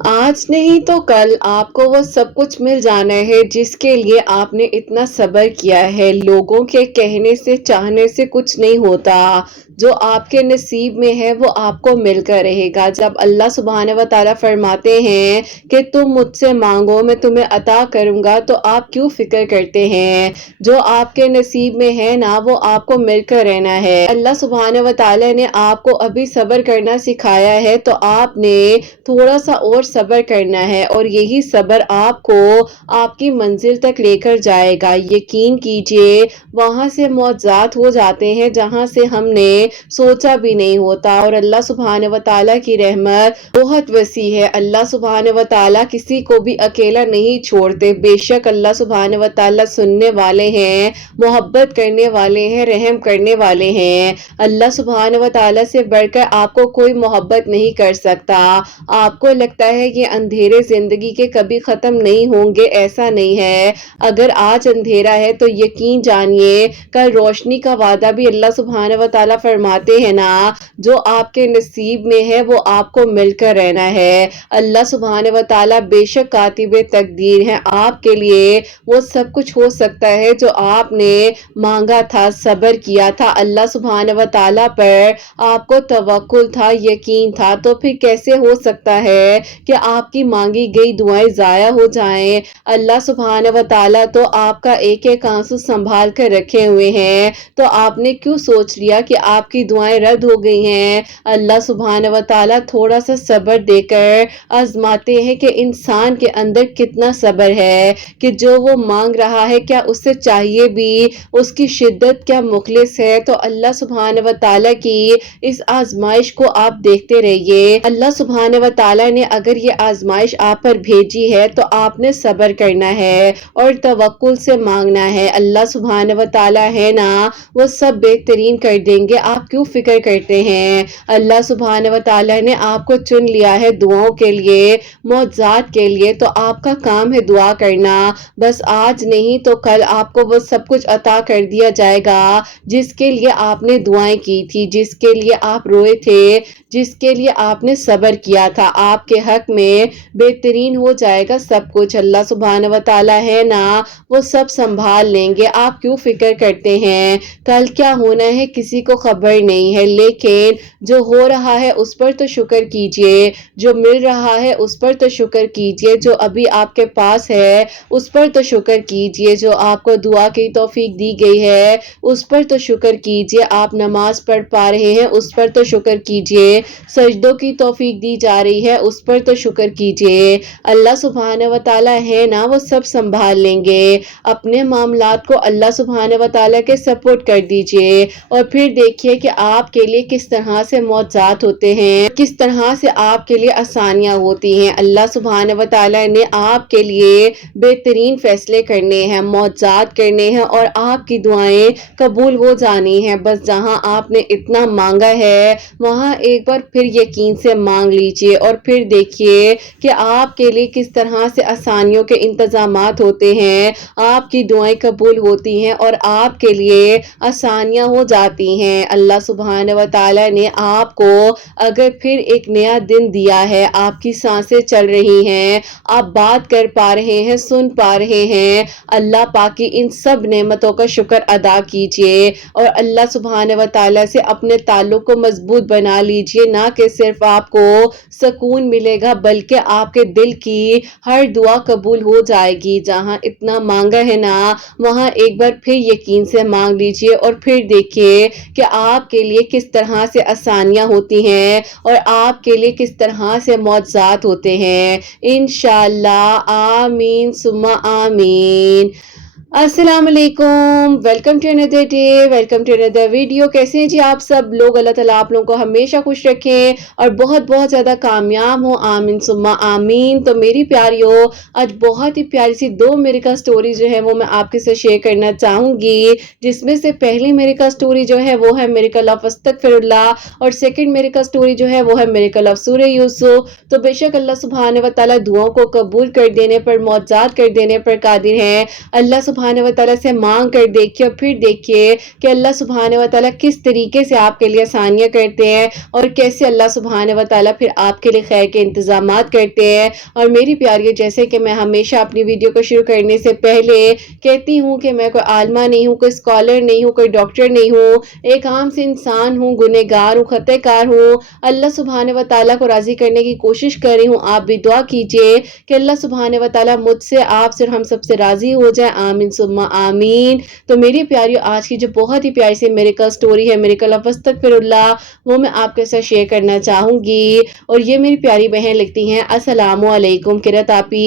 आज नहीं तो कल आपको वो सब कुछ मिल जाना है जिसके लिए आपने इतना सब्र किया है। लोगों के कहने से चाहने से कुछ नहीं होता। जो आपके नसीब में है वो आपको मिलकर रहेगा। जब अल्लाह सुब्हानहू व तआला फरमाते हैं कि तुम मुझसे मांगो मैं तुम्हें अता करूंगा, तो आप क्यों फिक्र करते हैं? जो आपके नसीब में है ना वो आपको मिलकर रहना है। अल्लाह सुब्हानहू व तआला ने आपको अभी सब्र करना सिखाया है, तो आपने थोड़ा सा और सब्र करना है और यही सब्र आपको आपकी मंजिल तक लेकर जाएगा। यकीन कीजिए वहां से मौजात हो जाते हैं जहां से हमने सोचा भी नहीं होता। और अल्लाह सुब्हानहू व तआला की रहमत बहुत वसी है। अल्लाह सुब्हानहू व तआला किसी को भी अकेला नहीं छोड़ते। बेशक अल्लाह सुब्हानहू व तआला सुनने वाले हैं, मोहब्बत करने वाले हैं, रहम करने वाले हैं। अल्लाह सुब्हानहू व तआला से बढ़कर आपको कोई मोहब्बत नहीं कर सकता। आपको लगता है कि अंधेरे जिंदगी के कभी खत्म नहीं होंगे, ऐसा नहीं है। अगर आज अंधेरा है तो यकीन जानिए कल रोशनी का वादा भी अल्लाह सुब्हानहू व तआला फरमाते हैं ना, जो आपके नसीब में है वो आपको मिलकर रहना है। अल्लाह सुब्हानहू व तआला बेशक कातिबे तकदीर है। आपके लिए वो सब कुछ हो सकता है जो आपने मांगा था, सब्र किया था, अल्लाह सुब्हानहू व तआला पर आपको तवक्कुल था, यकीन था, तो फिर कैसे हो सकता है कि आपकी मांगी गई दुआएं जाया हो जाएं? अल्लाह सुब्हानहू व तआला तो आपका एक एक आंसू संभाल कर रखे हुए हैं, तो आपने क्यों सोच लिया कि आपकी दुआएं रद्द हो गई हैं? अल्लाह सुब्हानहू व तआला थोड़ा सा सब्र देकर आजमाते हैं कि इंसान के अंदर कितना सब्र है, कि जो वो मांग रहा है क्या उससे चाहिए भी, उसकी शिद्दत क्या मुखलिस है। तो अल्लाह सुब्हानहू व तआला की इस आजमाइश को आप देखते रहिए। अल्लाह सुब्हानहू व तआला ने अगर ये आजमाइश आप पर भेजी है तो आपने सब्र करना है और तवक्कुल से मांगना है। अल्लाह सुब्हानहू व तआला है ना वो सब बेहतरीन कर देंगे, आप क्यों फिक्र करते हैं? अल्लाह सुब्हानहू व तआला ने आपको चुन लिया है दुआओं के लिए, मौजात के लिए, तो आपका काम है दुआ करना। बस आज नहीं तो कल आपको वो सब कुछ अता कर दिया जाएगा जिसके लिए आपने दुआएं की थी, जिसके लिए आप रोए थे, जिसके लिए आपने सब्र किया था। आपके हक में बेहतरीन हो जाएगा सब कुछ। अल्लाह सुब्हानहू व तआला है ना वो सब संभाल लेंगे, आप क्यों फिक्र करते हैं? कल क्या होना है किसी को खबर नहीं है, लेकिन जो हो रहा है उस पर तो शुक्र कीजिए, जो मिल रहा है उस पर तो शुक्र कीजिए, जो अभी आपके पास है उस पर तो शुक्र कीजिए, जो आपको दुआ की तौफीक दी गई है उस पर तो शुक्र कीजिए, आप नमाज पढ़ पा रहे हैं उस पर तो शुक्र कीजिए, सजदों की तौफीक दी जा रही है उस पर तो शुक्र कीजिए। अल्लाह सुब्हानहू व तआला है ना वो सब संभाल लेंगे। अपने मामलात को अल्लाह सुब्हानहू व तआला के सपोर्ट कर दीजिए और फिर देखिए कि आपके लिए किस तरह से मौजात होते हैं, किस तरह से आपके लिए आसानियां होती हैं। अल्लाह सुब्हानहू व तआला ने आपके लिए बेहतरीन फैसले करने हैं, मौजात करने हैं और आपकी दुआएं कबूल हो जानी है। बस जहां आपने इतना मांगा है वहां एक बार फिर यकीन से मांग लीजिए और फिर देखिए कि आपके लिए किस तरह से आसानियों के इंतजामात होते हैं, आपकी दुआएं कबूल होती हैं और आपके लिए आसानियां हो जाती हैं। अल्लाह सुब्हानहू व तआला ने आपको अगर फिर एक नया दिन दिया है, आपकी सांसें चल रही हैं, आप बात कर पा रहे हैं, सुन पा रहे हैं, अल्लाह पाक की इन सब नेमतों का शुक्र अदा कीजिए और अल्लाह सुब्हानहू व तआला से अपने ताल्लुक को मजबूत बना लीजिए। ना कि सिर्फ आपको सुकून मिलेगा बल्कि आपके दिल की हर दुआ कबूल हो जाएगी। जहां इतना मांगा है ना वहां एक बार फिर यकीन से मांग लीजिए और फिर देखिए कि आपके लिए किस तरह से आसानियां होती हैं और आपके लिए किस तरह से मौजात होते हैं। इंशाअल्लाह, आमीन सुम्मा आमीन। अस्सलाम वालेकुम, welcome to another day, welcome to another video. कैसे हैं जी आप सब लोग? अल्लाह ताला आप लोगों को हमेशा खुश रखें और बहुत बहुत ज़्यादा कामयाब हो, आमीन सुम्मा आमीन। तो मेरी प्यारियों, आज बहुत ही प्यारी सी दो मिरेकल स्टोरी जो है वो मैं आपके साथ शेयर करना चाहूँगी, जिसमें से पहली मिरेकल स्टोरी जो है वो है मिरेकल ऑफ अस्तगफिरुल्लाह और सेकंड मिरेकल स्टोरी जो है वो है मिरेकल ऑफ सूरह यूसुफ। तो बेशक अल्लाह सुब्हानहू व तआला दुआओं को कबूल कर देने पर, मौजात कर देने पर कादिर है। अल्लाह सुब्हान व तआला से मांग कर देखिए और फिर देखिए कि अल्लाह सुब्हान व तआला किस तरीके से आपके लिए आसानियां करते हैं और कैसे अल्लाह सुब्हान व तआला फिर आपके लिए खैर के इंतजामात करते हैं। और मेरी प्यारियों, जैसे कि मैं हमेशा अपनी वीडियो को शुरू करने से पहले कहती हूँ कि मैं कोई आलमा नहीं हूँ, कोई स्कॉलर नहीं हूँ, कोई डॉक्टर नहीं हूँ, एक आम से इंसान हूँ, गुनहगार हूँ, खतकार हूँ। अल्लाह सुब्हान व तआला को राजी करने की कोशिश कर रही हूँ। आप भी दुआ कीजिए कि अल्लाह सुब्हान व तआला मुझसे, आपसे और हम सबसे राजी हो जाए। आमीन सुम्मा आमीन। तो मेरी प्यारियों, आज की जो बहुत ही प्यारी सी मिरेकल स्टोरी है, मिरेकल ऑफ अस्तगफिरुल्लाह, वो मैं आपके साथ शेयर करना चाहूंगी। और ये मेरी प्यारी बहन लिखती हैं, अस्सलामु अलैकुम किरत आपी,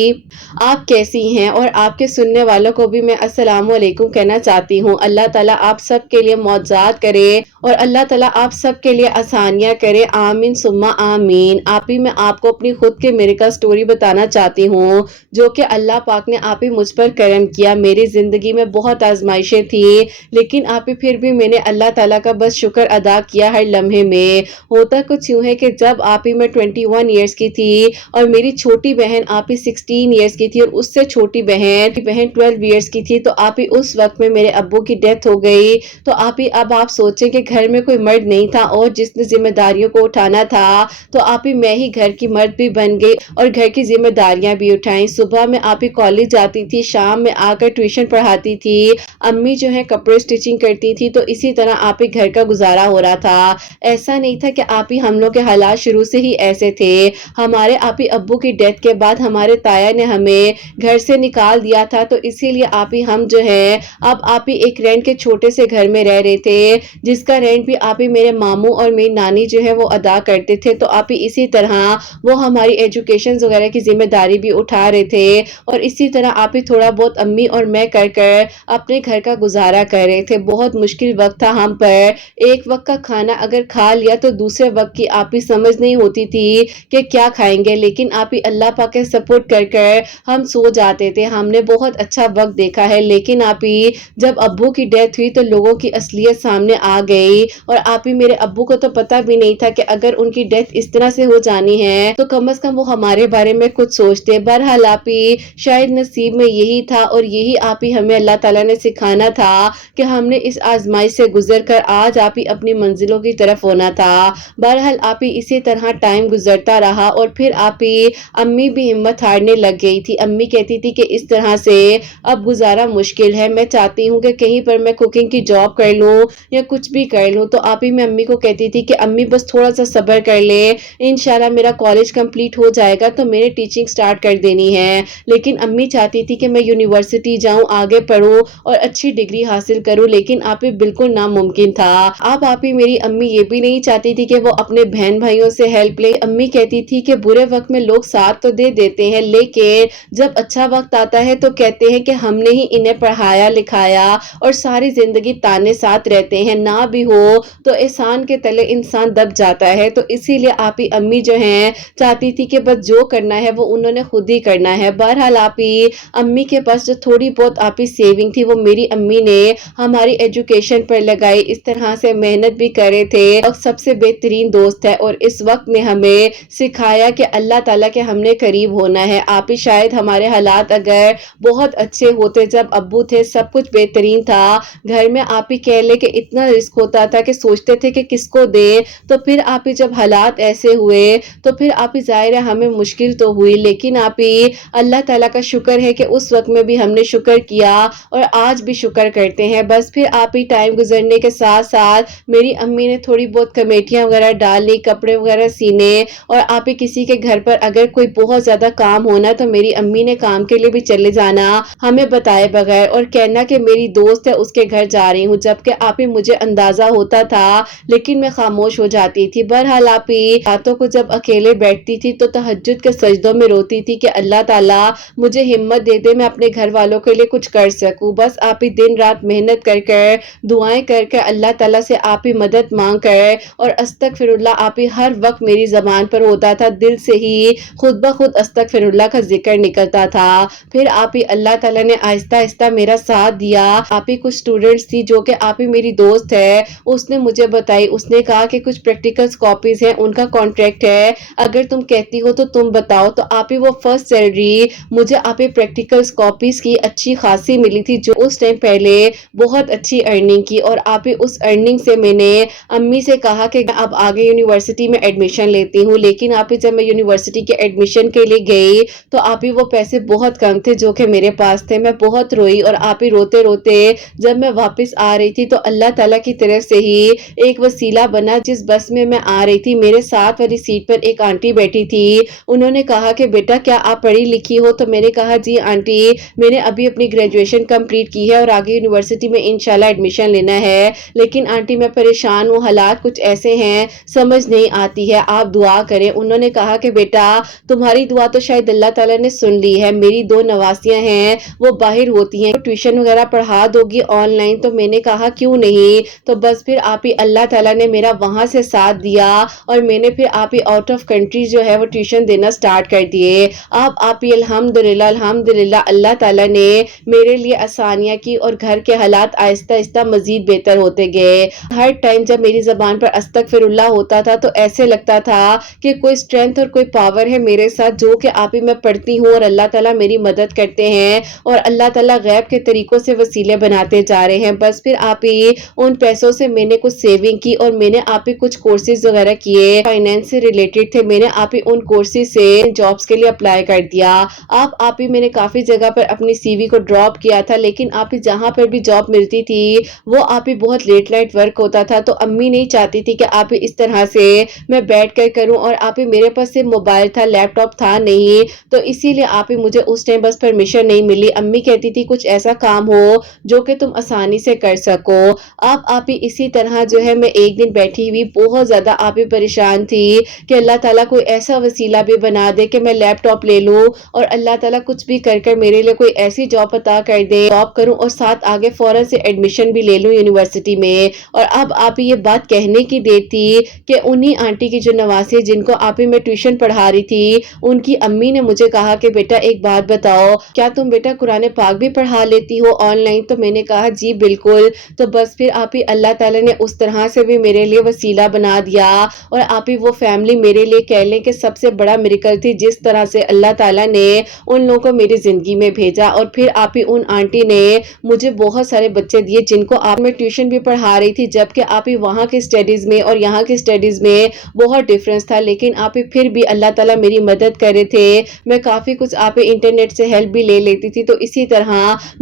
आप कैसी हैं? और आपके सुनने वालों को भी मैं अस्सलामु अलैकुम कहना चाहती हूँ। अल्लाह ताला आप सब के लिए मौजज़ात करे और अल्लाह ताला आप सब के लिए आसानियां करे। आमीन सुम्मा आमीन। आप ही, मैं आपको अपनी खुद के मिरेकल स्टोरी बताना चाहती हूँ, जो कि अल्लाह पाक ने आप ही मुझ पर करम किया। मेरी जिंदगी में बहुत आजमाइशें थी, लेकिन आप ही फिर भी मैंने अल्लाह ताला का बस शुक्र अदा किया हर लम्हे में। होता कुछ यूं है कि जब आप ही मैं 21 ईयर्स की थी और मेरी छोटी बहन आप ही 16 ईयर्स की थी और उससे छोटी बहन 12 ईयर्स की थी, तो आप ही उस वक्त में मेरे अब्बू की डेथ हो गई। तो आप ही अब आप सोचें कि घर में कोई मर्द नहीं था और जिसने जिम्मेदारियों को उठाना था, तो आप ही मैं ही घर की मर्द भी बन गई और घर की जिम्मेदारियां भी उठाई। सुबह में आप ही कॉलेज जाती थी, शाम में आकर ट्यूशन पढ़ाती थी, अम्मी जो है कपड़े स्टिचिंग करती थी, तो इसी तरह आप ही घर का गुजारा हो रहा था। ऐसा नहीं था कि आप ही हम लोग के हालात शुरू से ही ऐसे थे। हमारे आप ही अब्बू की डेथ के बाद हमारे ताया ने हमें घर से निकाल दिया था, तो इसीलिए आप ही हम जो है अब आप ही एक रेंट के छोटे से घर में रह रहे थे, जिसका रेंट भी आप ही मेरे मामू और मेरी नानी जो है वो अदा करते थे। तो आप ही इसी तरह वो हमारी एजुकेशन वगैरह की जिम्मेदारी भी उठा रहे थे और इसी तरह आप ही थोड़ा बहुत अम्मी और मैं कर कर अपने घर का गुजारा कर रहे थे। बहुत मुश्किल वक्त था हम पर। एक वक्त का खाना अगर खा लिया तो दूसरे वक्त की आप ही समझ नहीं होती थी कि क्या खाएंगे, लेकिन आप ही अल्लाह पाक के सपोर्ट कर कर हम सो जाते थे। हमने बहुत अच्छा वक्त देखा है, लेकिन आप ही जब अब्बू की डेथ हुई तो लोगों की असलियत सामने आ गई और आप ही मेरे अब्बू को तो पता भी नहीं था कि अगर उनकी डेथ इस तरह से हो जानी है तो कम से कम वो हमारे बारे में कुछ सोचते। बहरहाल आप ही शायद नसीब में यही था और यही आप ही हमें अल्लाह ताला ने सिखाना था कि हमने इस आजमाइश से गुजर कर आज आप ही अपनी मंजिलों की तरफ होना था। बहरहाल आप ही इसी तरह टाइम गुजरता रहा और फिर आप ही अम्मी भी हिम्मत हारने लग गई थी। अम्मी कहती थी कि इस तरह से अब गुजारा मुश्किल है, मैं चाहती हूँ कि कहीं पर मैं कुकिंग की जॉब कर लूँ या कुछ भी कर लूँ। तो आप ही मैं अम्मी को कहती थी कि अम्मी बस थोड़ा सा सब्र कर ले, इंशाल्लाह मेरा कॉलेज कंप्लीट हो जाएगा तो मैंने टीचिंग स्टार्ट कर देनी है। लेकिन अम्मी चाहती थी कि मैं यूनिवर्सिटी जाऊँ, आगे पढूं और अच्छी डिग्री हासिल करूँ, लेकिन आप ही बिल्कुल नामुमकिन था। अब आप ही मेरी अम्मी ये भी नहीं चाहती थी कि वो अपने बहन भाइयों से हेल्प ले। अम्मी कहती थी कि बुरे वक्त में लोग साथ तो दे देते हैं, लेकिन जब अच्छा वक्त आता है तो कहते हैं कि हमने ही इन्हें पढ़ाया लिखाया और सारी जिंदगी ताने साथ रहते हैं, ना भी हो तो एहसान के तले इंसान दब जाता है। तो इसीलिए आप ही अम्मी जो हैं चाहती थी कि बस जो करना है वो उन्होंने खुद ही करना है। बहरहाल आप ही अम्मी के पास जो थोड़ी बहुत आप ही सेविंग थी वो मेरी अम्मी ने हमारी एजुकेशन पर लगाई। इस तरह से मेहनत भी कर रहे थे और सबसे बेहतरीन दोस्त है और इस वक्त ने हमें सिखाया कि अल्लाह ताला के हमने करीब होना है। आप ही शायद हमारे हालात अगर बहुत अच्छे होते, जब अब्बू थे सब कुछ बेहतरीन था, घर में आप ही कह ले कि इतना रिस्क होता था कि सोचते थे कि किसको दे, तो फिर आप ही जब हालात ऐसे हुए तो फिर आप ही जाहिर है हमें मुश्किल तो हुई, लेकिन आप ही अल्लाह ताला का शुक्र है कि उस वक्त में भी हमने शुक्र किया और आज भी शुक्र करते हैं। बस फिर आप ही टाइम गुजरने के साथ साथ मेरी अम्मी ने थोड़ी बहुत कमेटियां वगैरह डाल ली, कपड़े वगैरह सीने, और आप ही किसी के घर पर अगर कोई बहुत ज्यादा काम होना तो मेरी अम्मी ने काम के लिए भी चले जाना हमें बताए बगैर और कहना कि मेरी दोस्त है उसके घर जा रही हूँ, जबकि आप ही मुझे अंदाजा होता था लेकिन मैं खामोश हो जाती थी। बहरहाल आप ही रातों को जब अकेले बैठती थी तो तहज्जुद के सजदों में रोती थी कि अल्लाह ताला मुझे हिम्मत दे दे, मैं अपने घर वालों के लिए कुछ कर सकूं। बस आप ही दिन रात मेहनत कर कर दुआएं कर कर अल्लाह ताला से आप ही मदद मांग कर और अस्तगफिरुल्लाह आप ही हर वक्त मेरी जबान पर होता था, दिल से ही खुद ब खुद अस्तगफिरुल्लाह का जिक्र निकलता था। फिर आप ही अल्लाह ताला ने आहिस्ता आहिस्ता मेरा साथ दिया। आप ही कुछ स्टूडेंट्स थी जो कि आप ही मेरी दोस्त है, उसने मुझे बताई, उसने कहा कि कुछ प्रैक्टिकल्स कॉपीज हैं, उनका कॉन्ट्रैक्ट है, अगर तुम कहती हो तो तुम बताओ। तो आप ही वो फर्स्ट सैलरी मुझे आप ही प्रैक्टिकल्स कॉपीज की अच्छी खासी मिली थी, जो उस टाइम पहले बहुत अच्छी अर्निंग की। और आप ही उस अर्निंग से मैंने अम्मी से कहा कि मैं अब आगे यूनिवर्सिटी में एडमिशन लेती हूँ। लेकिन आप ही जब मैं यूनिवर्सिटी के एडमिशन के लिए गई तो आप ही वो पैसे बहुत कम थे जो कि मेरे पास थे। मैं बहुत रोई और आप ही रोते रोते जब मैं वापस आ रही थी तो अल्लाह ताला की तरफ से ही एक वसीला बना। जिस बस में मैं आ रही थी मेरे साथ वाली सीट पर एक आंटी बैठी थी। उन्होंने कहा कि बेटा क्या आप पढ़ी लिखी हो? तो मैंने कहा जी आंटी, मैंने अभी अपनी ग्रेजुएशन कंप्लीट की है और आगे यूनिवर्सिटी में इंशाल्लाह एडमिशन लेना है। लेकिन आंटी मैं परेशान हूँ, हालात कुछ ऐसे हैं, समझ नहीं आती है, आप दुआ करें। उन्होंने कहा कि बेटा तुम्हारी दुआ तो शायद अल्लाह ताला ने सुन ली है। मेरी 2 नवासियां हैं, वो बाहर होती हैं, ट्यूशन वगैरह पढ़ा दोगी ऑनलाइन? तो मैंने कहा क्यों नहीं। तो बस फिर आप ही अल्लाह ताला ने मेरा वहां से साथ दिया और मैंने फिर आप ही आउट ऑफ कंट्री जो है वो ट्यूशन देना स्टार्ट कर दिए। अब आप ही अल्हम्दुलिल्लाह अल्हम्दुलिल्लाह अल्लाह ताला ने मेरे लिए आसानियां की और घर के हालात आहिस्ता आहिस्ता मजीद बेहतर होते गए। हर टाइम जब मेरी जबान पर अस्तगफिरुल्लाह होता था तो ऐसे लगता था कि कोई स्ट्रेंथ और कोई पावर है मेरे साथ, जो कि आप ही मैं पढ़ती हूँ और अल्लाह ताला मेरी मदद करते हैं और अल्लाह ताला गैब के तरीकों से वसीले बनाते जा रहे हैं। बस फिर आप ही उन पैसों से मैंने कुछ सेविंग की और मैंने आप ही कुछ कोर्सेज वगैरह किए, फाइनेंस से रिलेटेड थे। मैंने आप ही उन कोर्सेज से जॉब्स के लिए अप्लाई कर दिया। आप ही मैंने काफी जगह पर अपनी सीवी को ड्रॉप किया था, लेकिन आप ही जहां पर भी जॉब मिलती थी वो आप ही बहुत लेट नाइट वर्क होता था। तो अम्मी नहीं चाहती थी कि आप ही इस तरह से मैं बैठ कर करूं और आप ही मेरे पास सिर्फ मोबाइल था, लैपटॉप था नहीं, तो इसीलिए आप ही मुझे उस टाइम बस परमिशन नहीं मिली। अम्मी कहती थी कुछ ऐसा काम हो जो कि तुम आसानी से कर सको। अब आप ही इसी तरह जो है मैं एक दिन बैठी हुई बहुत ज्यादा आप ही परेशान थी कि अल्लाह ताला कोई ऐसा वसीला भी बना दे कि मैं लैपटॉप ले लूं और अल्लाह ताला कुछ भी कर कर मेरे लिए कोई ऐसी जॉब अता कर दे, जॉब करूं और साथ आगे फौरन से एडमिशन भी ले लूं यूनिवर्सिटी में। और अब आप ही ये बात कहने की देर थी कि उन्हीं आंटी की जो नवासी जिनको आप ही मैं ट्यूशन पढ़ा रही थी, उनकी अम्मी ने मुझे कहा कि बेटा एक बात बताओ, क्या तुम बेटा कुरान पाक भी पढ़ा लेती हो ऑनलाइन? तो मैंने कहा जी बिल्कुल। तो बस फिर आप ही अल्लाह ताला ने उस तरह से भी मेरे लिए वसीला बना दिया और आप ही वो फैमिली मेरे लिए कह लें कि सबसे बड़ा मिरेकल थी जिस तरह से अल्लाह ताला ने उन लोगों को मेरी जिंदगी में भेजा। और फिर आप ही उन आंटी ने मुझे बहुत सारे बच्चे दिए जिनको आप मैं ट्यूशन भी पढ़ा रही थी, जबकि आप ही वहाँ की स्टडीज में और यहाँ की स्टडीज में बहुत डिफरेंस था। लेकिन आप ही फिर भी अल्लाह ताला मेरी मदद कर रहे थे। मैं काफी कुछ आप ही इंटरनेट से हेल्प भी ले लेती थी, तो इसी तरह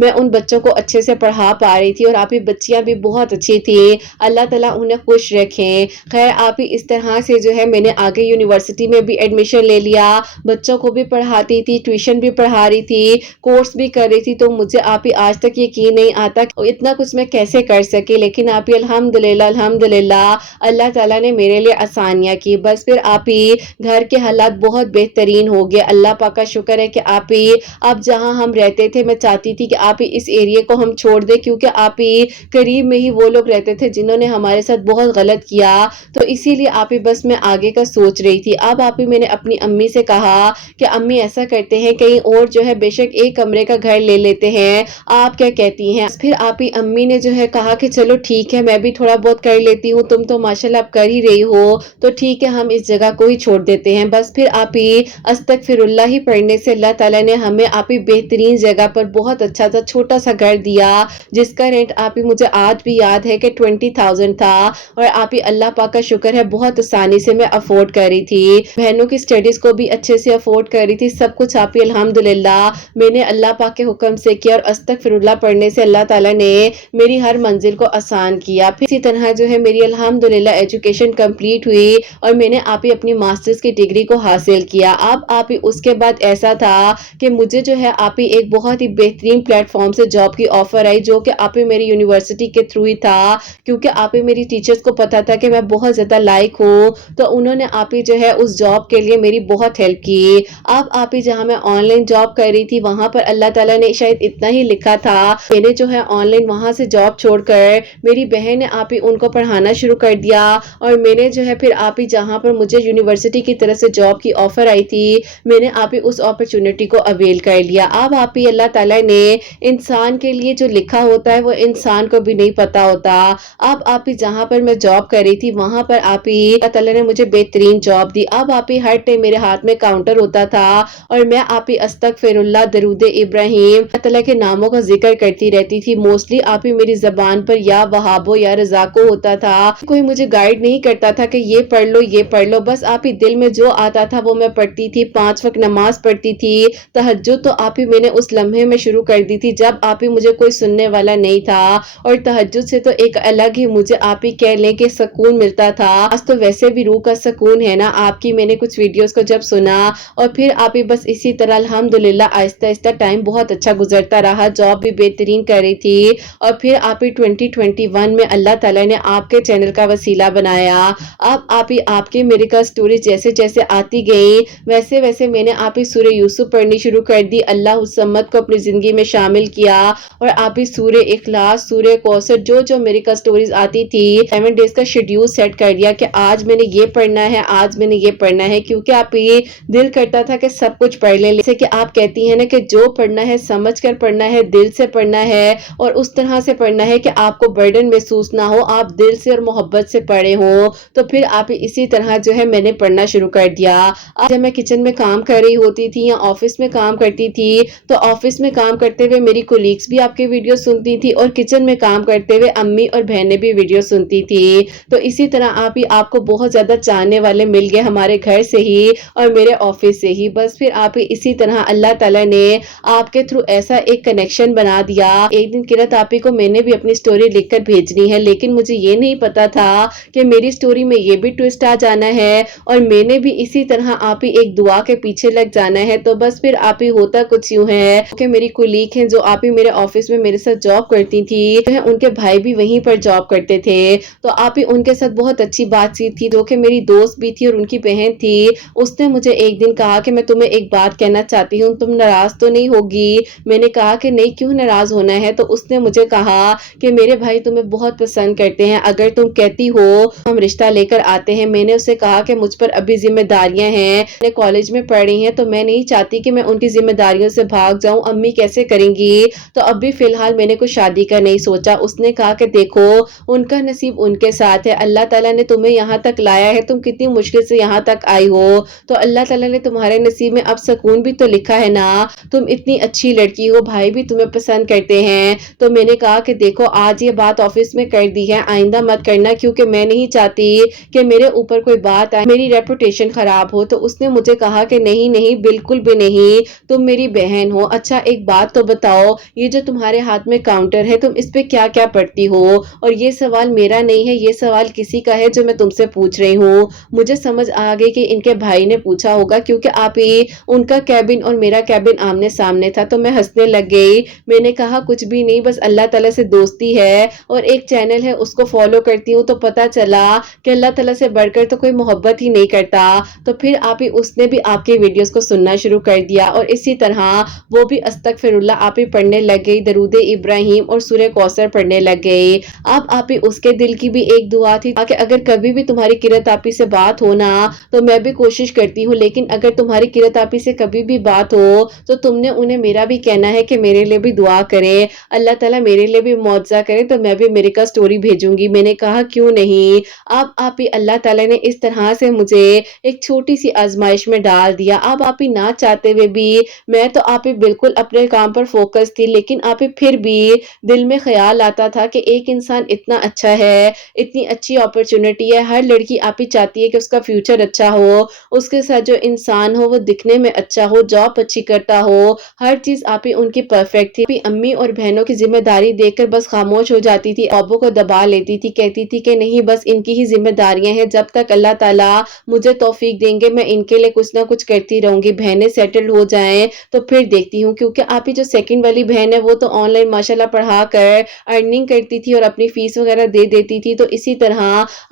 मैं उन बच्चों को अच्छे से पढ़ा पा रही थी और आप ही बच्चियां भी बहुत अच्छी थी। अल्लाह ताला उन्हें खुश रखें। खैर आप ही इस तरह से जो है मैंने आगे यूनिवर्सिटी में भी एडमिशन ले लिया, बच्चों को भी पढ़ाती थी, ट्यूशन भी पढ़ा रही थी, कोर्स भी कर रही थी। तो मुझे आप ही आज तक यकीन नहीं आता इतना कुछ मैं कैसे कर सकी। लेकिन आप ही अल्हम्दुलिल्लाह अल्हम्दुलिल्लाह अल्लाह ताला ने मेरे लिए आसानियां की। बस फिर आप ही घर के हालात बहुत बेहतरीन हो गए। अल्लाह पाक का शुक्र है कि आप ही अब जहां हम रहते थे मैं चाहती थी कि आप ही इस एरिया को हम छोड़ दे, क्योंकि आप ही करीब में ही वो लोग रहते थे जिन्होंने हमारे साथ बहुत गलत किया। तो इसीलिए आप ही बस मैं आगे का सोच रही थी। अब आप ही मैंने अपनी अम्मी से कहा कि अम्मी ऐसा करते हैं कहीं और जो है बेशक एक कमरे का घर ले लेते हैं, आप क्या कहती हैं? फिर आप ही अम्मी ने जो है कहा कि चलो ठीक है मैं भी थोड़ा बहुत कर लेती हूँ, तुम तो माशाल्लाह आप कर ही रही हो, तो ठीक है हम इस जगह को ही छोड़ देते हैं। बस फिर आप ही अस्तगफिरुल्लाह ही पढ़ने से अल्लाह ताला ने हमें आप ही बेहतरीन जगह पर बहुत अच्छा सा छोटा सा घर दिया, जिसका रेंट आप ही मुझे आज भी याद है कि 20,000 था। और आप ही अल्लाह पाक का शुक्र है बहुत आसानी से मैं अफोर्ड कर रही थी, बहनों की स्टडीज को भी अच्छे से अफोर्ड कर रही थी, सब कुछ आप ही अल्हम्दुलिल्लाह मैंने अल्लाह पाक के हुक्म से किया। और अस्तगफिरुल्लाह पढ़ने से अल्लाह ताला ने मेरी हर मंजिल को आसान किया। फिर इसी तरह जो है मेरी अल्हम्दुलिल्लाह एजुकेशन कंप्लीट हुई और मैंने आप ही अपनी मास्टर्स की डिग्री को हासिल किया। अब आप ही उसके बाद ऐसा था कि मुझे जो है आप ही एक बहुत ही बेहतरीन प्लेटफॉर्म से जॉब की ऑफर आई, जो कि आप ही मेरी यूनिवर्सिटी के थ्रू ही था, क्योंकि आप ही मेरी टीचर्स को पता था कि मैं बहुत ज्यादा लायक हूँ, तो उन्होंने आप ही जो है उस जॉब के लिए मेरी बहुत हेल्प की। अब आप ही जहाँ मैं ऑनलाइन जॉब कर रही थी वहां पर अल्लाह ताला ने शायद इतना ही लिखा था, मैंने जो है ऑनलाइन वहां से जॉब छोड़कर मेरी बहन ने आप ही उनको पढ़ाना शुरू कर दिया और मैंने जो है फिर आप ही जहाँ पर मुझे यूनिवर्सिटी की तरफ से जॉब की ऑफर आई थी मैंने आप ही उस अपॉर्चुनिटी को अवेल कर लिया। अब आप ही अल्लाह ताला ने इंसान के लिए जो लिखा होता है वो इंसान को भी नहीं पता होता। अब आप ही जहाँ पर मैं जॉब कर रही थी वहां पर आप ही अल्लाह ताला ने मुझे बेहतरीन जॉब दी। अब आप ही हर टाइम मेरे हाथ में काउंटर होता था और मैं आप ही अस्तगफिरुल्लाह, दरूद इब्राहिम अल्लाह ताला के नामों का जिक्र करती रहती थी। मोस्टली आप ही मेरी ज़बान पर या वहाबो या रज़ाको होता था। कोई मुझे गाइड नहीं करता था कि ये पढ़ लो, बस आप ही दिल में जो आता था वो मैं पढ़ती थी। 5 वक़्त नमाज़ पढ़ती थी। तहज्जुद तो आप ही मैंने उस लम्हे में शुरू कर दी थी जब आप ही मुझे कोई सुनने वाला नहीं था, और तहज्जुद से तो एक अलग ही मुझे आप ही कह लें कि सुकून मिलता था। आज तो वैसे भी रूह का सुकून है ना, आपकी मैंने कुछ वीडियोस को जब सुना और फिर आप ही बस इसी तरह अल्हम्दुलिल्लाह आहिस्ता-आहिस्ता टाइम बहुत अच्छा गुजरता रहा। जॉब भी बेहतरीन कर रही थी और फिर आप ही 2021 में अल्लाह ताला ने आपके चैनल का वसीला बनाया। अब आप ही आपकी मेडिकल स्टोरी जैसे-जैसे आती गई वैसे-वैसे मैंने आप ही सूरह यूसुफ पढ़नी शुरू कर दी। अल्लाह उस सम्मत को अपनी ज़िंदगी में शामिल किया और आप ही सूरह इखलास, सूरह कौसर जो मेडिकल स्टोरीज आती थी 7 डेज का शेड्यूल सेट कर दिया कि आज मैंने ये पढ़ना है, आज मैंने ये पढ़ना है, क्योंकि आप ये दिल करता था कि सब कुछ पढ़ लें। जैसे कि आप कहती हैं ना कि जो पढ़ना है समझ कर पढ़ना है, दिल से पढ़ना है और उस तरह से पढ़ना है कि आपको बर्डन महसूस ना हो, आप दिल से और मोहब्बत से पढ़े हो। तो फिर आप इसी तरह जो है मैंने पढ़ना शुरू कर दिया। आज जब मैं किचन में काम कर रही होती थी या ऑफिस में काम करती थी तो ऑफिस में काम करते हुए मेरी कोलीग्स भी आपके वीडियो सुनती थी और किचन में काम करते हुए अम्मी और बहनें भी वीडियो सुनती थी। तो इसी तरह आप ही आपको बहुत ज्यादा चाहने वाले मिल गए हमारे घर से ही और मेरे ऑफिस से ही। बस फिर आप ही इसी तरह अल्लाह ताला ने आपके थ्रू ऐसा एक कनेक्शन बना दिया। एक दिन किरत आपी को मैंने भी अपनी स्टोरी लिखकर भेजनी है, लेकिन मुझे ये नहीं पता था कि मेरी स्टोरी में ये भी ट्विस्ट आ जाना है और मैंने भी इसी तरह आप ही एक दुआ के पीछे लग जाना है। तो बस फिर आप ही होता कुछ यूं है कि मेरी कुलीग हैं जो आप ही मेरे ऑफिस में मेरे साथ जॉब करती थी, तो उनके भाई भी वहीं पर जॉब करते थे। तो आप ही उनके साथ बहुत अच्छी बातचीत थी, जो कि मेरी दोस्त भी थी और उनकी बहन थी। उसने मुझे एक दिन कहा कि मैं तुम्हें एक बात कहना चाहती हूँ, तुम नाराज तो नहीं होगी? मैंने कहा कि नहीं, क्यों नाराज होना है? तो उसने मुझे कहा कि मेरे भाई तुम्हें बहुत पसंद करते हैं, अगर तुम कहती हो हम रिश्ता लेकर आते हैं। मैंने उससे कहा कि मुझ पर अभी जिम्मेदारियां हैं, मैं कॉलेज में पढ़ रही हैं, तो मैं नहीं चाहती कि मैं उनकी जिम्मेदारियों से भाग जाऊं। अम्मी कैसे करेंगी? तो अभी फिलहाल मैंने कुछ शादी का नहीं सोचा। उसने कहा कि देखो उनका नसीब उनके साथ है, अल्लाह ताला ने तुम्हें यहाँ तक लाया है, तुम कितनी मुश्किल से यहाँ तक आई हो, तो अल्लाह ताला ने तुम्हारे नसीब में अब सुकून भी तो लिखा है ना। तुम इतनी अच्छी लड़की हो, भाई भी तुम्हें पसंद करते हैं। तो मैंने कहा कि देखो आज ये बात ऑफिस में कर दी है, आइंदा मत करना, क्योंकि मैं नहीं चाहती कि मेरे ऊपर कोई बात आए, मेरी रेपुटेशन खराब हो। तो उसने मुझे कहा कि नहीं नहीं, बिल्कुल भी नहीं, तुम मेरी बहन हो। अच्छा एक बात तो बताओ, ये जो तुम्हारे हाथ में काउंटर है तुम इस पे क्या क्या पढ़ती हो? और ये सवाल मेरा नहीं है, ये सवाल किसी का है जो मैं तुमसे पूछ रही हूँ। मुझे समझ आ गई कि इनके भाई ने पूछा होगा, क्योंकि आप ही उनका कैबिन और मेरा कैबिन आमने सामने था। तो मैं हंसने लग गई। मैंने कहा कुछ भी नहीं, बस अल्लाह ताला से दोस्ती है और एक चैनल है उसको फॉलो करती हूँ, तो पता चला कि अल्लाह ताला से बढ़कर तो कोई मोहब्बत ही नहीं करता। तो फिर आप ही उसने भी आपके वीडियोस को सुनना शुरू कर दिया और इसी तरह वो भी अस्तगफिरुल्लाह आप ही पढ़ने लग गई, दरूद इब्राहिम और सूरह कौसर पढ़ने लग गई। अब आप ही उसके दिल की भी एक दुआ थी कि अगर कभी भी तुम्हारी किरत आपी से बात हो ना, तो मैं भी कोशिश करती हूँ, लेकिन अगर तुम्हारी किरत आपी से कभी भी बात हो तो तुमने उन्हें मेरा भी कहना है कि मेरे लिए भी दुआ करें, अल्लाह ताला मेरे लिए भी मुआवजा करे, तो मैं भी मेडिकल स्टोरी भेजूंगी। मैंने कहा क्यों नहीं। अब आप ही अल्लाह ताला ने इस तरह से मुझे एक छोटी सी आजमाइश में डाल दिया। अब आप ही ना चाहते हुए भी मैं तो आप ही बिल्कुल अपने काम पर फोकस थी, लेकिन आप ही फिर भी दिल में ख्याल आता था कि एक इंसान इतना अच्छा है, इतनी अच्छी अपॉर्चुनिटी है, हर लड़की आप ही चाहती है कि उसका फ्यूचर अच्छा हो, उसके साथ जो इंसान हो वो दिखने में अच्छा हो, जॉब अच्छी करता हो, हर चीज आप ही उनकी परफेक्ट थी। अम्मी और बहनों की जिम्मेदारी देखकर बस खामोश हो जाती थी, ख्वाबों को दबा लेती थी, कहती थी कि नहीं बस इनकी ही जिम्मेदारियां हैं, जब तक अल्लाह ताला मुझे तौफीक देंगे मैं इनके लिए कुछ ना कुछ करती रहूंगी, बहनें सेटल्ड हो जाएं तो फिर देखती हूँ। क्योंकि आप ही जो सेकंड वाली बहन है वो तो ऑनलाइन माशाल्लाह पढ़ा कर अर्निंग करती थी और अपनी फीस वगैरह दे देती थी, तो इसी तरह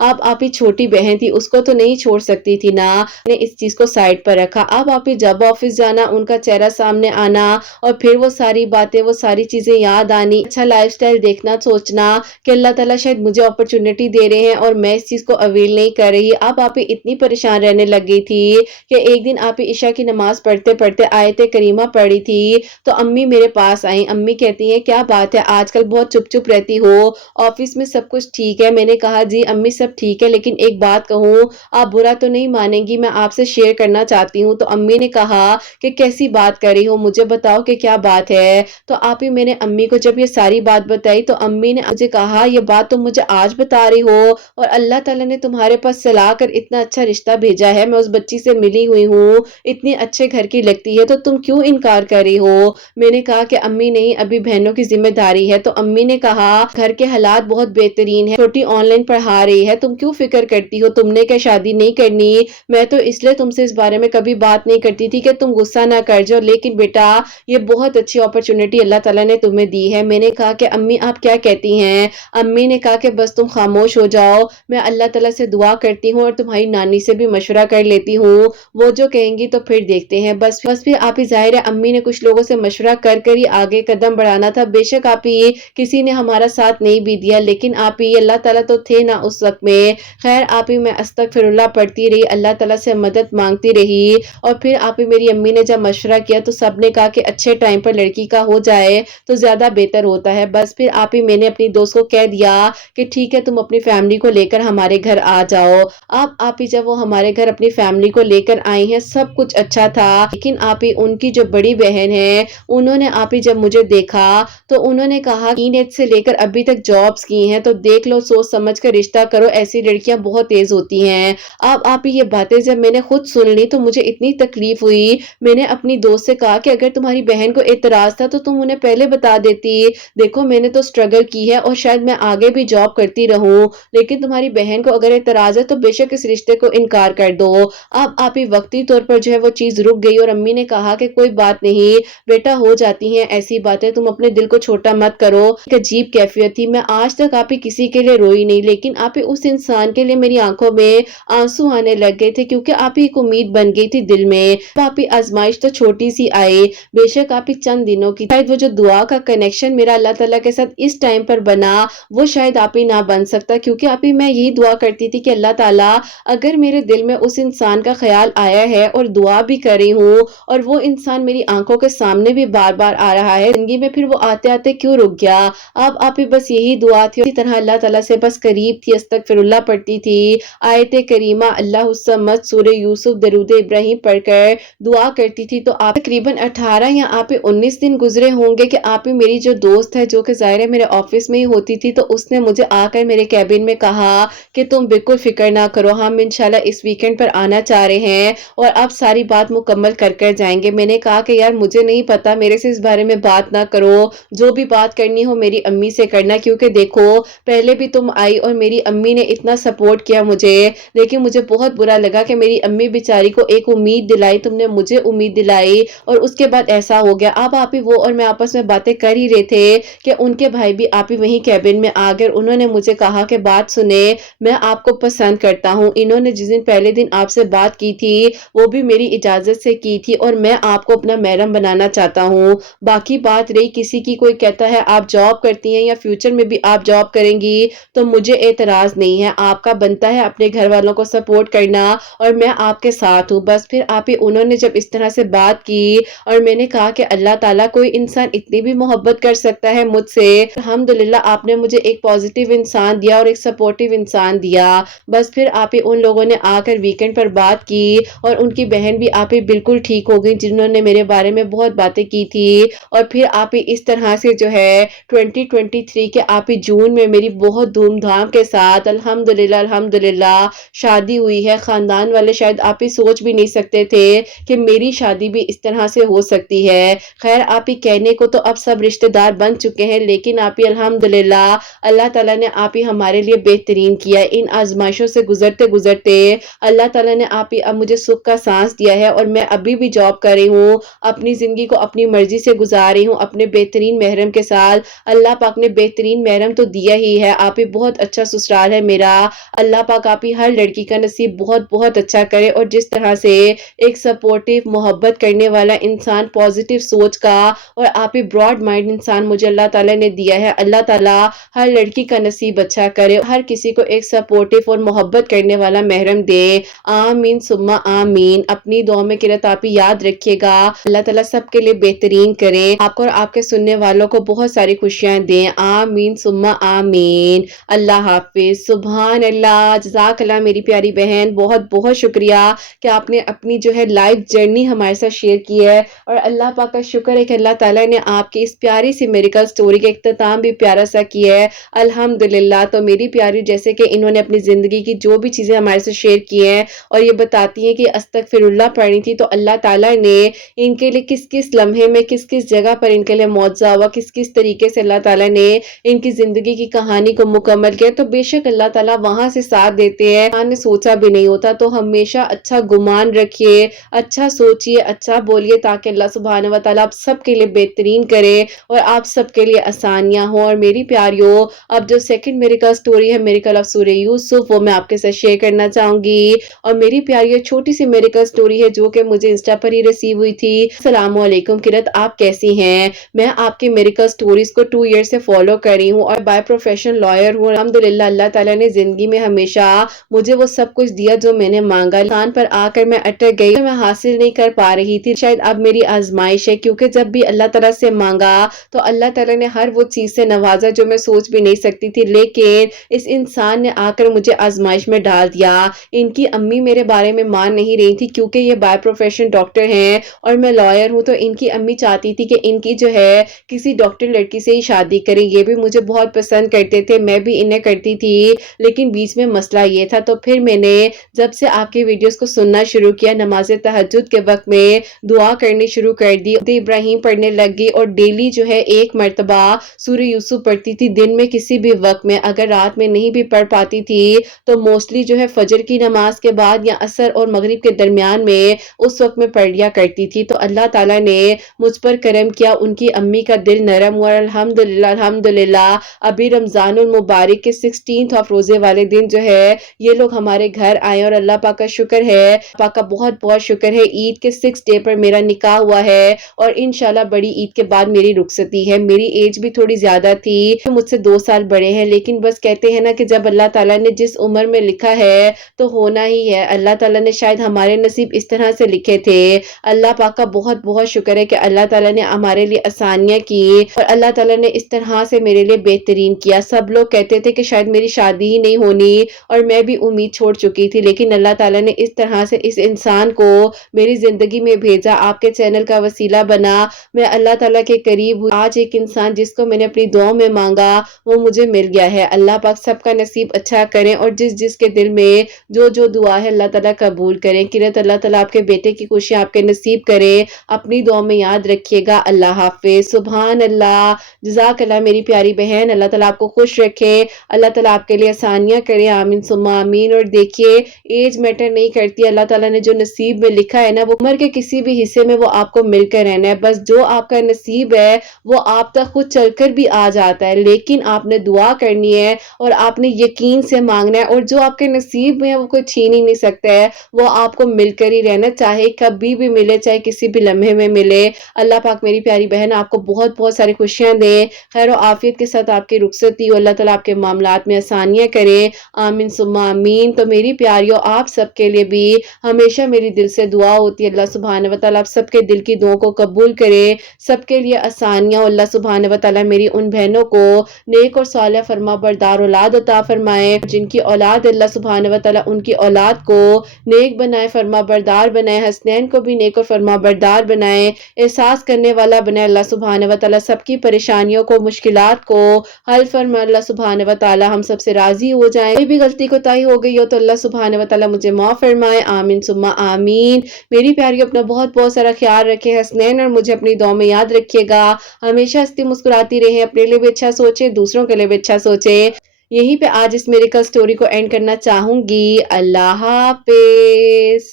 आप ही छोटी बहन थी, उसको तो नहीं छोड़ सकती थी ना, ने इस चीज को साइड पर रखा। अब आप ही जब ऑफिस जाना, उनका चेहरा सामने आना और फिर वो सारी बातें, वो सारी चीजें याद आनी, अच्छा लाइफस्टाइल देखना, सोचना कि अल्लाह ताला शायद मुझे अपॉर्चुनिटी दे रहे हैं और मैं इस चीज को अवेल नहीं कर रही। अब आप ही इतनी परेशान रहने लग गई थी कि एक दिन आप ही इशा की नमाज पढ़ते पढ़ते आयत करीमा पढ़ी थी, तो अम्मी मेरे पास आई। अम्मी कहती हैं क्या बात है, आजकल बहुत चुप चुप रहती हो, ऑफिस में सब कुछ ठीक है? मैंने कहा जी अम्मी सब ठीक है, लेकिन एक बात कहूँ, आप बुरा तो नहीं मानेंगी, मैं आपसे शेयर करना चाहती हूँ। तो अम्मी ने कहा कि कैसी बात कर रही हो, मुझे बताओ कि کیا بات ہے؟ تو آپ ہی میں نے امی کو جب یہ ساری بات بتائی تو امی نے مجھے کہا یہ بات تم مجھے آج بتا رہی ہو اور اللہ تعالیٰ نے تمہارے پاس سلا کر اتنا اچھا رشتہ بھیجا ہے، میں اس بچی سے ملی ہوئی ہوں، اتنی اچھے گھر کی لگتی ہے تو تم کیوں انکار کر رہی ہو؟ میں نے کہا کہ امی نہیں، ابھی بہنوں کی ذمہ داری ہے۔ تو امی نے کہا گھر کے حالات بہت بہترین ہے، چھوٹی آن لائن پڑھا رہی ہے، تم کیوں فکر کرتی ہو؟ تم نے کیا شادی نہیں کرنی؟ میں تو اس لیے تم سے اس بارے میں کبھی بات نہیں کرتی تھی کہ تم غصہ نہ کر جاؤ، لیکن بیٹا یہ بہت اچھی اپرچونٹی اللہ تعالیٰ نے تمہیں دی ہے۔ میں نے کہا کہ امی آپ کیا کہتی ہیں؟ امی نے کہا کہ بس تم خاموش ہو جاؤ، میں اللہ تعالیٰ سے دعا کرتی ہوں اور تمہاری نانی سے بھی مشورہ کر لیتی ہوں، وہ جو کہیں گی تو پھر دیکھتے ہیں۔ بس پھر آپ ہی ظاہر ہے امی نے کچھ لوگوں سے مشورہ کر ہی آگے قدم بڑھانا تھا، بے شک آپ ہی کسی نے ہمارا ساتھ نہیں بھی دیا، لیکن آپ ہی اللہ تعالیٰ تو تھے نا اس وقت میں۔ خیر آپ ہی میں استغفر اللہ پڑھتی رہی، اللہ تعالیٰ سے مدد مانگتی رہی، اور پھر آپ ہی میری امی نے جب مشورہ کیا تو سب نے کہا کہ اچھے ٹائم پر لڑکی کا ہو جائے تو زیادہ بہتر ہوتا ہے۔ بس پھر آپ ہی میں نے اپنی دوست کو کہہ دیا کہ ٹھیک ہے تم اپنی فیملی کو لے کر ہمارے گھر آ جاؤ۔ آپ ہی جب وہ ہمارے گھر اپنی فیملی کو لے کر آئی ہیں سب کچھ اچھا تھا، لیکن آپ ہی ان کی جو بڑی بہن ہے انہوں نے آپ ہی جب مجھے دیکھا تو انہوں نے کہا ٹین ایج سے لے کر ابھی تک جابز کی ہیں تو دیکھ لو، سوچ سمجھ کر رشتہ کرو، ایسی لڑکیاں بہت تیز ہوتی ہیں۔ اب آپ ہی یہ باتیں جب میں نے خود سن لی تو مجھے اتنی تکلیف ہوئی، میں نے اپنی دوست سے کہا کہ اگر تمہاری بہن کو اعتراض تھا تو تم انہیں پہلے بتا دیتی، دیکھو میں نے تو سٹرگل کی ہے اور شاید میں آگے بھی جاب کرتی رہوں، لیکن تمہاری بہن کو اگر اعتراض ہے تو بے شک اس رشتے کو انکار کر دو۔ اب آپ ہی وقتی طور پر جو ہے وہ چیز رک گئی اور امی نے کہا کہ کوئی بات نہیں بیٹا، ہو جاتی ہیں ایسی باتیں، تم اپنے دل کو چھوٹا مت کرو۔ ایک عجیب کیفیت تھی، میں آج تک آپ ہی کسی کے لیے روئی نہیں، لیکن آپ ہی اس انسان کے لیے میری آنکھوں میں آنسو آنے لگ گئے تھے کیونکہ آپ ہی ایک امید بن گئی تھی دل میں۔ آپ ہی آزمائش تو چھوٹی سی آئی، بے شک آپ ہی چند دنوں کی، شاید وہ جو دعا کا کنیکشن میرا اللہ تعالیٰ کے ساتھ اس ٹائم پر بنا وہ شاید آپ ہی نہ بن سکتا، کیونکہ آپ ہی میں یہی دعا کرتی تھی کہ اللہ تعالیٰ اگر میرے دل میں اس انسان کا خیال آیا ہے اور دعا بھی کر رہی ہوں اور وہ انسان میری آنکھوں کے سامنے بھی بار بار آ رہا ہے زندگی میں، پھر وہ آتے آتے کیوں رک گیا؟ اب آپ ہی بس یہی دعا تھی، اسی طرح اللہ تعالیٰ سے بس قریب تھی، استغفر اللہ پڑھتی تھی، آیت کریمہ اللہ الصمد، سورہ یوسف، درود ابراہیم پڑھ کر دعا کرتی تھی۔ تو آپ تقریباً 18 یا آپ 19 دن گزرے ہوں گے کہ آپ ہی میری جو دوست ہے جو کہ ظاہر ہے میرے آفس میں ہی ہوتی تھی، تو اس نے مجھے آ کر میرے کیبن میں کہا کہ تم بالکل فکر نہ کرو، ہم انشاءاللہ اس ویکنڈ پر آنا چاہ رہے ہیں اور آپ ساری بات مکمل کر جائیں گے۔ میں نے کہا کہ یار مجھے نہیں پتا، میرے سے اس بارے میں بات نہ کرو، جو بھی بات کرنی ہو میری امی سے کرنا، کیونکہ دیکھو پہلے بھی تم آئی اور میری امی نے اتنا سپورٹ کیا مجھے، لیکن مجھے بہت برا لگا کہ میری امی بیچاری کو ایک امید دلائی، تم نے مجھے امید دلائی اور اس کے بعد ایسا ہو گیا۔ اب آپ ہی وہ اور میں آپس میں باتیں کر ہی رہے تھے کہ ان کے بھائی بھی آپ ہی وہیں کیبن میں آ گئے، انہوں نے مجھے کہا کہ بات سنے، میں آپ کو پسند کرتا ہوں، انہوں نے جس دن پہلے دن آپ سے بات کی تھی وہ بھی میری اجازت سے کی تھی اور میں آپ کو اپنا محرم بنانا چاہتا ہوں۔ باقی بات رہی کسی کی، کوئی کہتا ہے آپ جاب کرتی ہیں یا فیوچر میں بھی آپ جاب کریں گی تو مجھے اعتراض نہیں ہے، آپ کا بنتا ہے اپنے گھر والوں کو سپورٹ کرنا اور میں آپ کے ساتھ ہوں۔ بس پھر آپ ہی انہوں نے جب اس طرح سے بات کی اور میں نے کہا کہ اللہ تعالیٰ کوئی انسان اتنی بھی محبت کر سکتا ہے مجھ سے، الحمدللہ آپ نے مجھے ایک پازیٹیو انسان دیا اور ایک سپورٹیو انسان دیا۔ بس پھر آپ ہی ان لوگوں نے آ کر ویکنڈ پر بات کی اور ان کی بہن بھی آپ ہی بالکل ٹھیک ہو گئی جنہوں نے میرے بارے میں بہت باتیں کی تھی، اور پھر آپ ہی اس طرح سے جو ہے 2023 کے آپ ہی جون میں میری بہت دھوم دھام کے ساتھ الحمدللہ شادی ہوئی ہے۔ خاندان والے شاید آپ ہی سوچ بھی نہیں سکتے تھے کہ میری شادی بھی اس طرح سے ہو سکتی ہے۔ خیر آپ ہی کہنے کو تو اب سب رشتہ دار بن چکے ہیں، لیکن آپ ہی الحمدللہ اللہ تعالیٰ نے آپ ہی ہمارے لیے بہترین کیا۔ ان آزمائشوں سے گزرتے اللہ تعالیٰ نے آپ ہی اب مجھے سکھ کا سانس دیا ہے اور میں ابھی بھی جاب کر رہی ہوں، اپنی زندگی کو اپنی مرضی سے گزار رہی ہوں اپنے بہترین محرم کے ساتھ۔ اللہ پاک نے بہترین محرم تو دیا ہی ہے، آپ ہی بہت اچھا سسرال ہے میرا۔ اللہ پاک آپ ہی ہر لڑکی کا نصیب بہت اچھا کرے، اور جس طرح سے ایک سپورٹیو محبت کرنے والا انسان، پازیٹیو سوچ کا اور آپ ہی براڈ مائنڈ انسان مجھے اللہ تعالیٰ نے دیا ہے، اللہ تعالیٰ ہر لڑکی کا نصیب اچھا کرے، ہر کسی کو ایک سپورٹیو اور محبت کرنے والا محرم دے، آمین ثم آمین۔ اپنی دعا میں قرات آپ ہی یاد رکھیے گا، اللہ تعالیٰ سب کے لیے بہترین کرے، آپ کو اور آپ کے سننے والوں کو بہت ساری خوشیاں دیں، آمین ثم آمین۔ اللہ حافظ، سبحان اللہ، جزاک اللہ میری پیاری بہن، بہت شکریہ کہ آپ نے اپنی جو ہے لائف جرنی ہمارے ساتھ شیئر کی ہے، اور اللہ پاک पाक का शुक्र है कि अल्लाह ताला ने आपकी इस प्यारी सी मेडिकल स्टोरी का इख्तिताम भी प्यारा सा किया है, अल्हम्दुलिल्लाह। तो मेरी प्यारी, जैसे कि इन्होंने अपनी ज़िंदगी की जो भी चीज़ें हमारे से शेयर की हैं और ये बताती हैं कि अस्तगफिरुल्लाह पढ़ी थी तो अल्लाह ताला ने इनके लिए किस-किस लम्हे में, किस-किस जगह पर इनके लिए मुआवज़ा हुआ, किस-किस तरीके से अल्लाह ताला ने इनकी ज़िंदगी की कहानी को मुकम्मल किया। तो बेशक अल्लाह ताला वहाँ से साथ देते हैं, आपने सोचा भी नहीं होता। तो हमेशा अच्छा गुमान रखिए, अच्छा सोचिए, अच्छा बोलिए, ताकि अल्लाह सुब्हानहू व तआला आप सबके लिए बेहतरीन करे और आप सबके लिए आसानियाँ हों। और मेरी प्यारियों, अब जो सेकंड मिरेकल स्टोरी है, मिरेकल ऑफ सूरह यूसुफ, वो मैं आपके साथ शेयर करना चाहूँगी। और मेरी प्यारियों, छोटी सी मिरेकल स्टोरी है जो कि मुझे इंस्टा पर ही रिसीव हुई थी। अस्सलामु अलैकुम किरत, आप कैसी हैं? मैं आपकी मिरेकल स्टोरीज को 2 ईयर से फॉलो कर रही हूँ और बाय प्रोफेशन लॉयर हूँ। अल्हम्दुलिल्लाह, अल्लाह ताला ने जिंदगी में हमेशा मुझे वो सब कुछ दिया जो मैंने मांगा। इंसान पर आकर मैं अटक गई, मैं हासिल नहीं कर पा रही थी। शायद अब मेरी आजमाइश है, क्योंकि जब भी अल्लाह ताला से मांगा तो अल्लाह ताला ने हर वो चीज से नवाजा जो मैं सोच भी नहीं सकती थी। लेकिन इस इंसान ने आकर मुझे आजमाइश में डाल दिया। इनकी अम्मी मेरे बारे में मान नहीं रही थी, क्योंकि ये बाय प्रोफेशन डॉक्टर हैं और मैं लॉयर हूँ। तो इनकी अम्मी चाहती थी कि इनकी जो है किसी डॉक्टर लड़की से ही शादी करें। ये भी मुझे बहुत पसंद करते थे, मैं भी इन्हें करती थी। लेकिन बीच में मसला ये था, तो फिर मैंने जब से आपकी वीडियोस को सुनना शुरू किया, नमाज तहज्जुद के वक्त में दुआ करनी शुरू कर दी, इब्राहिम पढ़ने लग गई और डेली जो है 1 मर्तबा सूरह यूसुफ पढ़ती थी दिन में किसी भी वक्त में। अगर रात में नहीं भी पढ़ पाती थी तो मोस्टली जो है फजर की नमाज के बाद या असर और मगरिब के दरमियान में उस वक्त में पढ़ लिया करती थी। तो अल्लाह ताला ने मुझ पर करम किया, उनकी अम्मी का दिल नरम हुआ। अल्हम्दुलिल्लाह अल्हम्दुलिल्लाह, अभी रमजानुल मुबारक के 16th ऑफ रोजे वाले दिन जो है ये लोग हमारे घर आए और अल्लाह पाक का शुक्र है, पाक का बहुत बहुत शुक्र है, ईद के 6 डे पर मेरा निकाह हुआ है और इंशाल्लाह बड़ी ईद के बाद मेरी रुखसती है। मेरी एज भी थोड़ी ज्यादा थी, मुझसे 2 साल बड़े हैं, लेकिन बस कहते हैं ना कि जब अल्लाह ताला ने जिस उम्र में लिखा है तो होना ही है। अल्लाह ताला ने शायद हमारे नसीब इस तरह से लिखे थे। अल्लाह पाक का बहुत बहुत शुक्र है कि अल्लाह ताला ने हमारे लिए आसानियां की और अल्लाह ताला ने इस तरह से मेरे लिए बेहतरीन किया। सब लोग कहते थे कि शायद मेरी शादी ही नहीं होनी और मैं भी उम्मीद छोड़ चुकी थी, लेकिन अल्लाह ताला ने इस तरह से इस इंसान को मेरी जिंदगी में भेजा, आपके चैनल का वसीला बना, मैं अल्लाह ताला के करीब हुई। आज एक इंसान जिसको मैंने अपनी दुआओं में मांगा वो मुझे मिल गया है। अल्लाह पाक सबका नसीब अच्छा करें और जिस जिसके दिल में जो जो दुआ है अल्लाह ताला कबूल करें। किरत, अल्लाह ताला आपके बेटे की खुशियां आपके नसीब करें, अपनी दुआ में याद रखिएगा। अल्लाह हाफिज। सुभान अल्लाह, जज़ाक अल्लाह मेरी प्यारी बहन, अल्लाह ताला आपको खुश रखे, अल्लाह ताला आपके लिए आसानियां करे, आमीन सुम्मा आमीन। और देखिए, एज मैटर नहीं करती, अल्लाह ताला ने जो नसीब में लिखा है ना, वो उम्र के किसी भी हिस्से में वो आपको मिलकर रहना है। बस जो आपका नसीब है वो आप तक खुद चलकर भी आ जाता है, लेकिन आपने दुआ करनी है और आपने यकीन से मांगना है। और जो आपके नसीब में है वो कोई छीन ही नहीं सकता है, वो आपको मिलकर ही रहना, चाहे कभी भी मिले, चाहे किसी भी लम्हे में मिले। अल्लाह पाक मेरी प्यारी बहन आपको बहुत बहुत सारी खुशियां दे, खैर आफियत के साथ आपकी रुखसती हो, अल्लाह ताला आपके मामलात में आसानियां करे, आमीन सुम्मा आमीन। तो मेरी प्यारियों, आप सबके लिए भी हमेशा मेरी दिल से दुआ होती है, अल्लाह सुब्हानहू व तआला आप सबके दिल की दुआओं को कबूल करे, सबके लिए आसानियां। अल्लाह सुब्हानहू व तआला मेरी उन बहनों को नेक और सालिह फरमा बरदार औलाद अता फरमाए, जिनकी औलाद अल्लाह सुब्हानहू व तआला उनकी औलाद को नेक बनाए, फरमा बरदार बनाए, हसनैन को भी नेक और फरमा बरदार बनाए, एहसास करने वाला बनाए। अल्लाह सुब्हानहू व तआला सबकी परेशानियों को, मुश्किलात को हल फरमा। अल्लाह सुब्हानहू व तआला हम सबसे राजी हो जाए। कोई भी गलती कोताही हो गई हो तो अल्लाह सुब्हानहू व तआला मुझे माफ फरमाए, आमीन सुम्मा आमीन। मेरी प्यारी, अपना बहुत बहुत सारा ख्याल रखें, हसनैन और मुझे अपनी दुआ में याद रखिएगा। हमेशा हंसती मुस्कुराती रहें, अपने लिए भी अच्छा सोचें, दूसरों के लिए भी अच्छा सोचें। यहीं पे आज इस मेडिकल स्टोरी को एंड करना चाहूंगी। अल्लाह हाफिज।